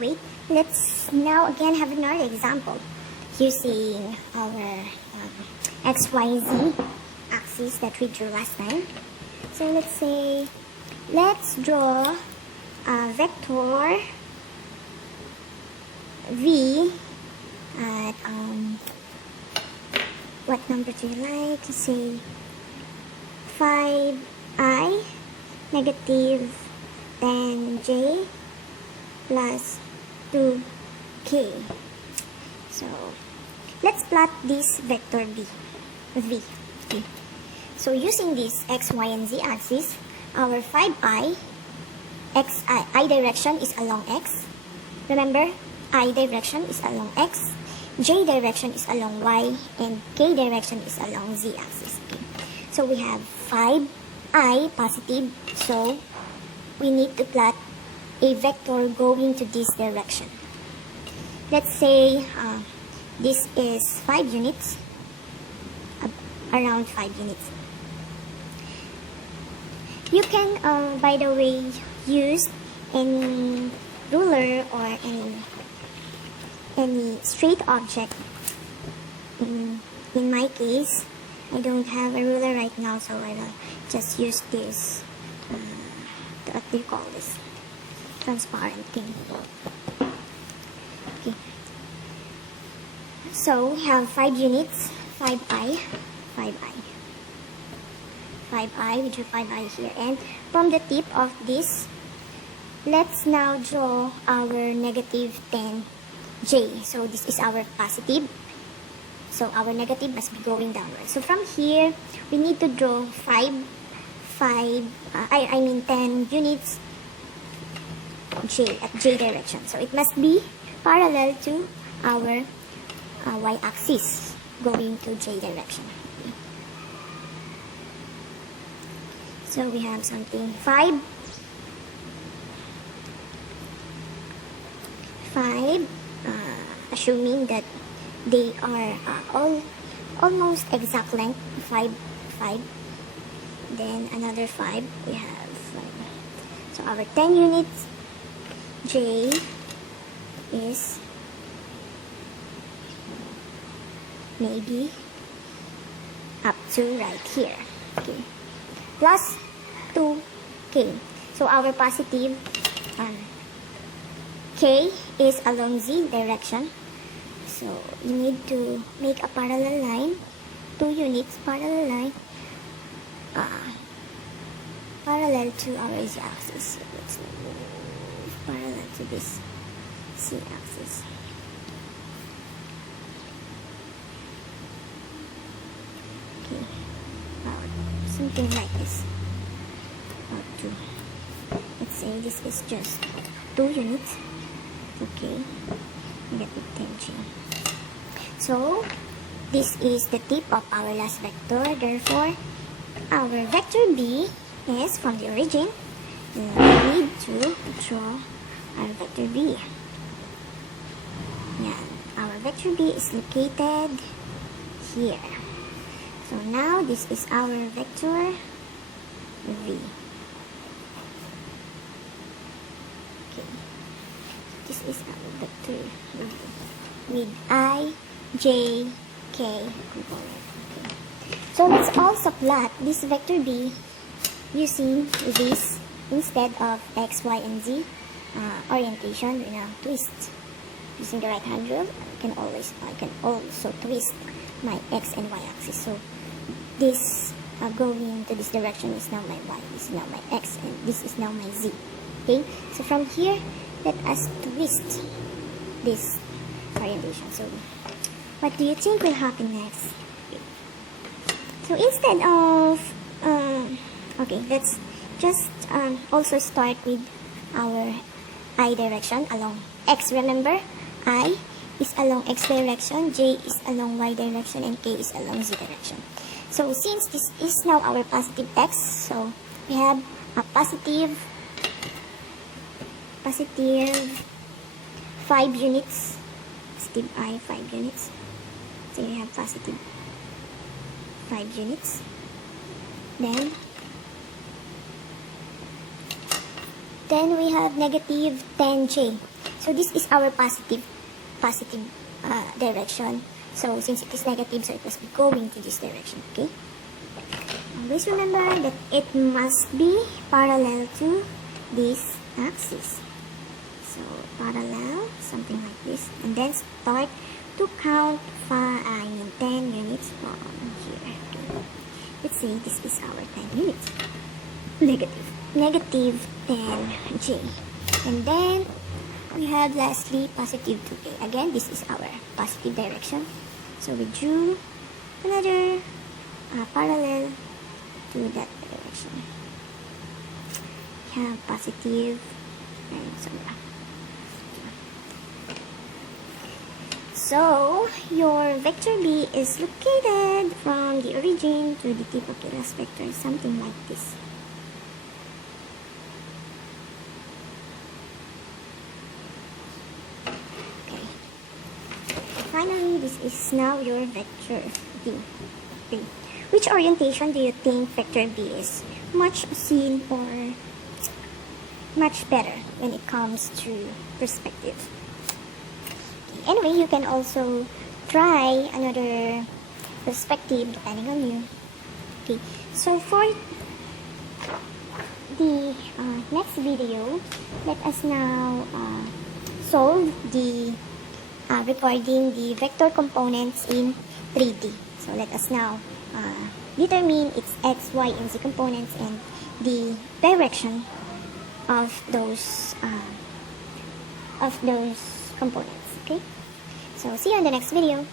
Wait, let's now again have another example using our XYZ axis that we drew last time. So let's draw a vector V at what number do you like? Let's say 5i negative 10j plus 2k. So let's plot this vector V. Okay. So using this x, y, and z axis, our 5i I direction is along x. Remember, I direction is along x, j direction is along y, and k direction is along z axis. Okay. So we have 5i positive, so we need to plot a vector going to this direction. Let's say this is 5 units, around 5 units. You can, by the way, use any ruler or any straight object. In my case, I don't have a ruler right now, so I will just use this, what do you call this? Transparent thing. Okay. So we have 5 units, 5i, we drew 5i here, and from the tip of this, let's now draw our negative 10j. So this is our positive, so our negative must be going downward. So from here, we need to draw 10 units j at j direction. So it must be parallel to our y-axis going to j direction. So we have something 5, assuming that they are almost exact length, 5, then another 5, we have 5. So our 10 units j is maybe up to right here. Okay. Plus 2k. So our positive k is along z direction. So you need to make a parallel line, 2 units parallel line, parallel to our z axis. So let's move parallel to this z axis. Okay. Something like this. Let's say this is just 2 units. Okay. Negative 10j. So this is the tip of our last vector. Therefore, our vector B is from the origin. We need to draw our vector B. Yeah, our vector B is located here. So now this is our vector V. Okay. This is our vector V with I, J, K component. Okay. So let's also plot this vector B using this instead of X, Y, and Z orientation. We now twist using the right hand rule. I can also twist my X and Y axis. So this going to this direction is now my Y, this is now my X, and this is now my Z. Okay, so from here, let us twist this orientation. So what do you think will happen next? So instead of okay, let's just also start with our I direction along X. Remember, I is along X direction, J is along Y direction, and K is along Z direction. So since this is now our positive X, so we have a positive 5 units, positive I 5 units. So we have positive 5 units. Then we have negative 10j. So this is our positive direction. So since it is negative, so it must be going to this direction. Okay. Always remember that it must be parallel to this axis. So parallel, something like this, and then start to count 10 units from here. Okay. Let's say this is our 10 units. Negative 10J. And then we have lastly positive 2A. Again, this is our positive direction. So we drew another parallel to that direction. We have positive and so on. So your vector B is located from the origin to the tip of the last vector, something like this. Okay. Finally, this is now your vector B. Which orientation do you think vector B is much seen or much better when it comes to perspective? Anyway, you can also try another perspective depending on you. Okay, so for the next video, let us now solve the recording the vector components in 3D. So let us now determine its x, y, and z components and the direction of those components. Okay, so see you in the next video.